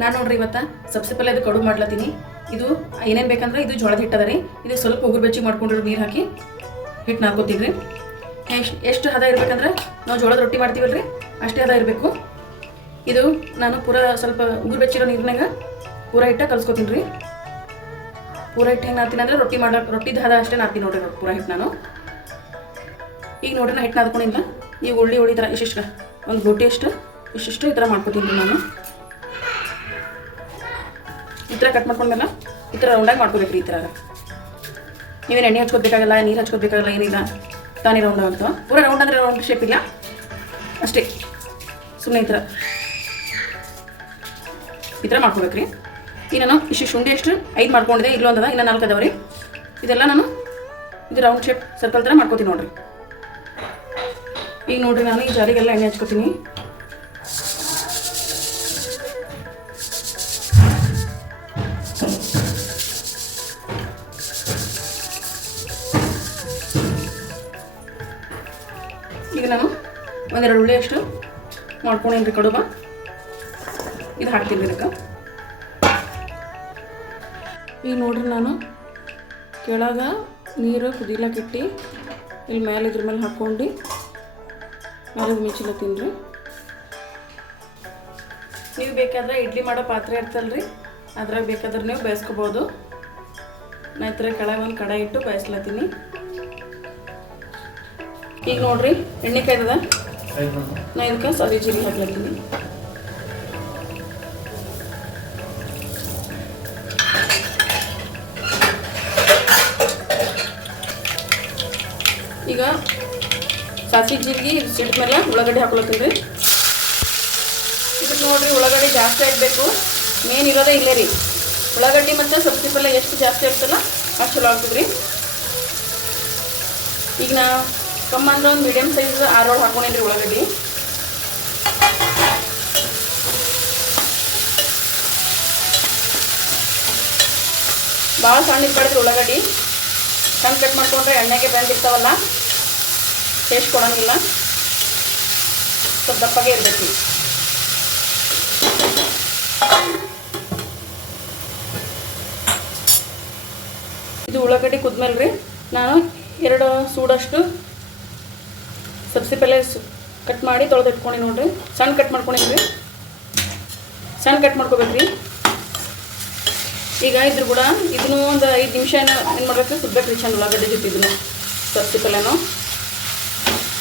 ನಾನು ನೋಡ್ರಿ ಇವತ್ತು ಸಬ್ಸೆ ಪಲ್ಲೆ ಅದು ಕಡುಬು ಮಾಡ್ಲತ್ತೀನಿ. ಇದು ಏನೇನು ಬೇಕಂದ್ರೆ ಇದು ಜೋಳದ ಹಿಟ್ಟು ಅದ ರೀ. ಇದು ಸ್ವಲ್ಪ ಉಗುರು ಬೆಚ್ಚಿ ಮಾಡ್ಕೊಂಡ್ರಿ ನೀರು ಹಾಕಿ ಹಿಟ್ಟು ನಾದ್ಕೋತೀವಿ ರೀ. ಎಷ್ಟು ಹದ ಇರ್ಬೇಕಂದ್ರೆ ನಾವು ಜೋಳದ ರೊಟ್ಟಿ ಮಾಡ್ತೀವಲ್ರಿ ಅಷ್ಟೇ ಹದ ಇರಬೇಕು. ಇದು ನಾನು ಸ್ವಲ್ಪ ಉಗುರು ಬೆಚ್ಚಿರೋ ನೀರಿನಾಗ ಪೂರ ಹಿಟ್ಟ ಕಲ್ಸ್ಕೊತೀನಿ ರೀ. ಪೂರ ಹಿಟ್ಟು ಹೆಂಗೆ ನಾದ್ತೀನಿ ಅಂದರೆ ರೊಟ್ಟಿದ ಹದ ಅಷ್ಟೇ ನಾದ್ತೀನಿ ನೋಡ್ರಿ ಪೂರ ಹಿಟ್ಟು ನಾನು. ಈಗ ನೋಡ್ರಿ ನಾ ಹಿಟ್ಟು ನಾದ್ಕೊಂಡಿಲ್ಲ. ಈಗ ಉಳ್ಳಿ ಥರ ಇಷ್ಟಿಷ್ಟು ಒಂದು ಗೋಟಿ ಅಷ್ಟು ಇಷ್ಟಿಷ್ಟು ಈ ಥರ ಮಾಡ್ಕೊತೀನಿ ರೀ ನಾನು. ಈ ಥರ ಕಟ್ ಮಾಡ್ಕೊಂಡ್ಮೇಲೆ ಈ ಥರ ರೌಂಡಾಗಿ ಮಾಡ್ಕೋಬೇಕು ರೀ. ಈ ಥರ ನೀವೇನು ಎಣ್ಣೆ ಹಚ್ಕೋಬೇಕಾಗಲ್ಲ, ನೀರು ಹಚ್ಕೋಬೇಕಾಗಲ್ಲ, ಏನಿಲ್ಲ, ತಾನೇ ರೌಂಡ್ ಆಗ್ತಾವ. ಪೂರ ರೌಂಡ್ ಅಂದರೆ ರೌಂಡ್ ಶೇಪ್ ಇಲ್ಲ ಅಷ್ಟೇ, ಸುಮ್ಮನೆ ಈ ಥರ ಮಾಡ್ಕೋಬೇಕು ರೀ. ಈಗ ನಾನು ಇಷ್ಟು ಉಂಡೆ ಎಷ್ಟು 5 ಮಾಡ್ಕೊಂಡಿದ್ದೆ, ಇಲ್ಲೊಂದದ ಇನ್ನು 4 ಅದಾವ ರೀ. ಇದೆಲ್ಲ ನಾನು ಇದು ರೌಂಡ್ ಶೇಪ್ ಸರ್ಕಲ್ ಥರ ಮಾಡ್ಕೋತೀನಿ ನೋಡಿರಿ. ಈಗ ನೋಡಿರಿ ನಾನು ಈ ಜಾರಿಗೆಲ್ಲ ಎಣ್ಣೆ ಹಚ್ಕೋತೀನಿ. ಈಗ ನಾನು ಒಂದೆರಡು ಉಳ್ಳಿ ಅಷ್ಟು ಮಾಡ್ಕೊಂಡೇನ್ರಿ ಕಡುಬ. ಇದು ಹಾಕ್ತೀನಿ ಇದಕ್ಕೆ. ಈಗ ನೋಡ್ರಿ ನಾನು ಕೆಳಗೆ ನೀರು ಕುದಿಲಕ್ಕಿಟ್ಟು ಇಲ್ಲಿ ಮೇಲೆ ಇದ್ರ ಮೇಲೆ ಹಾಕ್ಕೊಂಡು ಮೇಲೆ ಮಿಚ್ಚಲತ್ತೀನಿ ರೀ. ನೀವು ಬೇಕಾದ್ರೆ ಇಡ್ಲಿ ಮಾಡೋ ಪಾತ್ರೆ ಇರ್ತಲ್ರಿ, ಅದ್ರಾಗ ಬೇಕಾದ್ರೆ ನೀವು ಬೇಯಿಸ್ಕೋಬೋದು. ನಾ ಈ ಥರ ಕೆಳಗೆ ಒಂದು ಕಡಾಯಿ ಇಟ್ಟು ಬೇಯಿಸ್ಲತ್ತೀನಿ. ಈಗ ನೋಡ್ರಿ ಎಣ್ಣೆ ಕಾಯ್ದದ, ನಾ ಇದಕ್ಕೆ ಸಾರಿ ಜೀರಿಗೆ ಹಾಕ್ಲತ್ತೀನಿ. ಈಗ ಸಾಸಿವೆ ಜೀರಿಗೆ ಇದು ಸಿಡಿದ ಮೇಲೆ ಉಳ್ಳಾಗಡ್ಡಿ ಹಾಕ್ಲತ್ತೀನಿ ರೀ. ಇದಕ್ಕೆ ನೋಡ್ರಿ ಉಳ್ಳಾಗಡ್ಡಿ ಜಾಸ್ತಿ ಆಗಬೇಕು. ಮೇನ್ ಇರೋದೇ ಇಲ್ಲೇ ರೀ, ಉಳ್ಳಾಗಡ್ಡಿ ಮತ್ತು ಸಬ್ಸಿ ಪಲ್ಯ ಎಷ್ಟು ಜಾಸ್ತಿ ಆಗ್ತಲ್ಲ ಅಷ್ಟು ಚಲೋ ಆಗ್ತದೆ ರೀ. ಈಗ ನಾ ಕಮ್ಮ ಅಂದ್ರೆ ಒಂದು ಮೀಡಿಯಮ್ ಸೈಜ್ 6 ಹಾಕ್ಕೊಂಡೇನ್ರಿ ಉಳ್ಳಾಗಡ್ಡಿ. ಭಾಳ ಸಣ್ಣ ಇಟ್ಬಾರ್ದ್ರಿ ಉಳ್ಳಾಗಡ್ಡಿ. ಸಣ್ಣ ಕಟ್ ಮಾಡ್ಕೊಂಡ್ರೆ ಎಣ್ಣೆಗೆ ಬೆಂದಿರ್ತಾವಲ್ಲ, ಟೇಸ್ಟ್ ಕೊಡೋಂಗಿಲ್ಲ. ಸ್ವಲ್ಪ ದಪ್ಪಗೆ ಇರಬೇಕು. ಇದು ಉಳ್ಳಾಗಡ್ಡಿ ಕುದ್ಮೇಲೆ ರೀ ನಾನು 2 ಸೂಡಷ್ಟು ಸಬ್ಸಿ ಪಲ್ಲೆ ಕಟ್ ಮಾಡಿ ತೊಳೆದು ಇಟ್ಕೊಂಡು ನೋಡ್ರಿ. ಸಣ್ಣ ಕಟ್ ಮಾಡ್ಕೊಂಡಿದ್ರಿ, ಸಣ್ಣ ಕಟ್ ಮಾಡ್ಕೋಬೇಕ್ರಿ. ಈಗ ಇದ್ರ ಕೂಡ ಇದನ್ನು ಒಂದು 5 ನಿಮಿಷ ಏನು ಮಾಡ್ಬೇಕು, ಸುಡ್ಬೇಕು ರೀ ಚಂದ ಉಳ್ಳಾಗಡ್ಡಿ ಜೊತೆ ಇದನ್ನು ಸಬ್ಸಿ ಪಲ್ಯನೂ.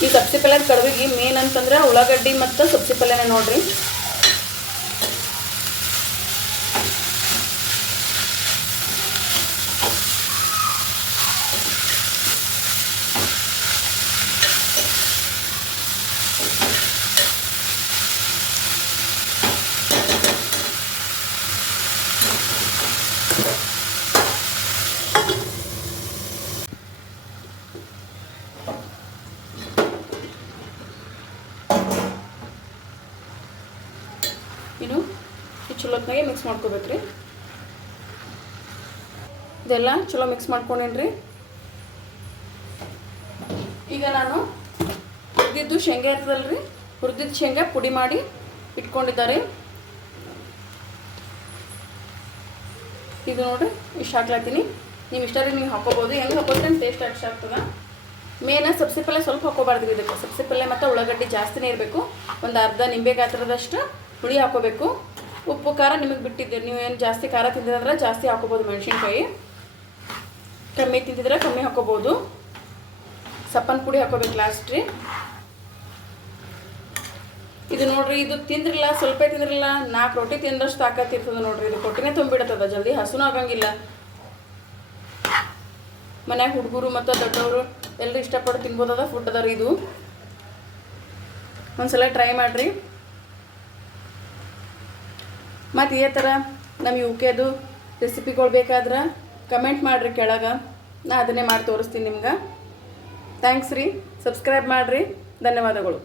ಈ ಸಬ್ಸಿ ಪಲ್ಯ ಕಡುಬಿಗೆ ಮೇನ್ ಅಂತಂದ್ರೆ ಉಳ್ಳಾಗಡ್ಡಿ ಮತ್ತು ಸಬ್ಸಿ ಪಲ್ಯನೇ ನೋಡ್ರಿ. ಇನ್ನು ಈ ಚಲೋತ್ನಾಗೆ ಮಿಕ್ಸ್ ಮಾಡ್ಕೋಬೇಕ್ರಿ. ಇದೆಲ್ಲ ಚಲೋ ಮಿಕ್ಸ್ ಮಾಡ್ಕೊಂಡೇನ್ರಿ. ಈಗ ನಾನು ಹುರಿದಿದ್ದು ಶೇಂಗಾ ಇರ್ತದಲ್ರಿ, ಹುರಿದಿದ್ದು ಶೇಂಗಾ ಪುಡಿ ಮಾಡಿ ಇಟ್ಕೊಂಡಿದ್ದಾರೆ. ಇದು ನೋಡಿರಿ ಇಷ್ಟು ಹಾಕ್ಲಾತೀನಿ. ನೀವು ಇಷ್ಟರಿ ನೀವು ಹಾಕೋಬೋದು, ಹೆಂಗೆ ಹಾಕೋದ್ರೆ ಟೇಸ್ಟ್ ಅಷ್ಟು ಆಗ್ತದೆ. ಮೇನ ಸಬ್ಸಿ ಪಲ್ಯ ಸ್ವಲ್ಪ ಹಾಕೋಬಾರ್ದು ಇದಕ್ಕೆ. ಸಬ್ಸಿ ಪಲ್ಯ ಮತ್ತು ಉಳ್ಳಾಗಡ್ಡಿ ಜಾಸ್ತಿನೇ ಇರಬೇಕು. ಒಂದು ಅರ್ಧ ನಿಂಬೆ ಗಾತ್ರದಷ್ಟು ಹುಳಿ ಹಾಕೋಬೇಕು. ಉಪ್ಪು ಖಾರ ನಿಮಗೆ ಬಿಟ್ಟಿದ್ದೀರಿ, ನೀವು ಏನು ಜಾಸ್ತಿ ಖಾರ ತಿಂದಿದ್ರೆ ಜಾಸ್ತಿ ಹಾಕೋಬೋದು. ಮೆಣಸಿನ್ಕಾಯಿ ಕಮ್ಮಿ ತಿಂದಿದ್ರೆ ಕಮ್ಮಿ ಹಾಕೋಬೋದು. ಸಪ್ಪನ ಪುಡಿ ಹಾಕೋಬೇಕು ಲಾಸ್ಟ್ ರೀ. ಇದು ನೋಡ್ರಿ, ಇದು ತಿಂದ್ರಿಲ್ಲ ಸ್ವಲ್ಪ ತಿಂದ್ರಿಲ್ಲ 4 ರೊಟ್ಟಿ ತಿಂದಷ್ಟು ತಾಕತ್ತಿರ್ತದೆ ನೋಡ್ರಿ. ಇದು ಹೊಟ್ಟೆನೇ ತುಂಬಿಡ್ತದ, ಜಲ್ದಿ ಹಸುನೂ ಆಗಂಗಿಲ್ಲ. ಮನ್ಯಾಗ ಹುಡುಗರು ಮತ್ತು ದೊಡ್ಡವರು ಎಲ್ಲರೂ ಇಷ್ಟಪಟ್ಟು ತಿನ್ಬೋದದ ಫುಡ್ ಅದ ರೀ ಇದು. ಒಂದ್ಸಲ ಟ್ರೈ ಮಾಡಿರಿ. ಮತ್ತು ಇದೇ ಥರ ನಮ್ಮ UKದು ರೆಸಿಪಿಗಳು ಬೇಕಾದ್ರೆ ಕಮೆಂಟ್ ಮಾಡಿರಿ ಕೆಳಗೆ, ನಾ ಅದನ್ನೇ ಮಾಡಿ ತೋರಿಸ್ತೀನಿ ನಿಮ್ಗೆ. ಥ್ಯಾಂಕ್ಸ್ ರೀ. ಸಬ್ಸ್ಕ್ರೈಬ್ ಮಾಡಿರಿ. ಧನ್ಯವಾದಗಳು.